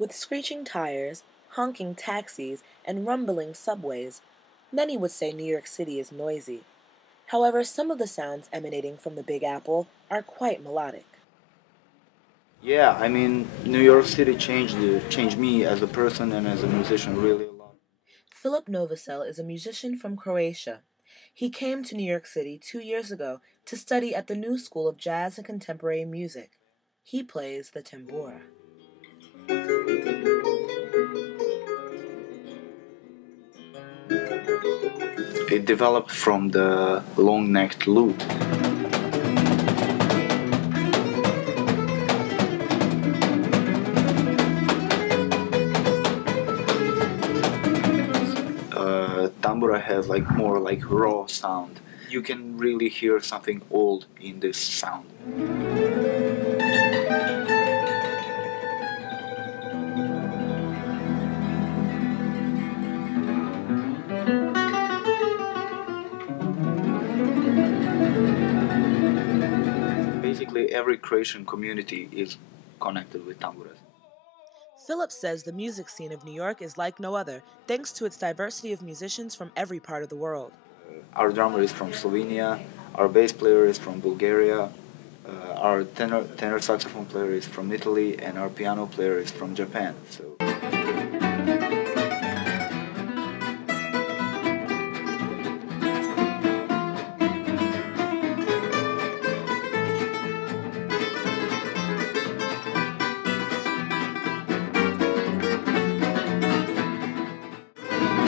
With screeching tires, honking taxis, and rumbling subways, many would say New York City is noisy. However, some of the sounds emanating from the Big Apple are quite melodic. Yeah, I mean, New York City changed me as a person and as a musician really a lot. Philip Novosel is a musician from Croatia. He came to New York City 2 years ago to study at the New School of Jazz and Contemporary Music. He plays the tambura. It developed from the long-necked lute. Tambura has like more like raw sound. You can really hear something old in this sound. Basically, every Croatian community is connected with tamburas. Philip says the music scene of New York is like no other, thanks to its diversity of musicians from every part of the world. Our drummer is from Slovenia, our bass player is from Bulgaria, our tenor saxophone player is from Italy, and our piano player is from Japan. So.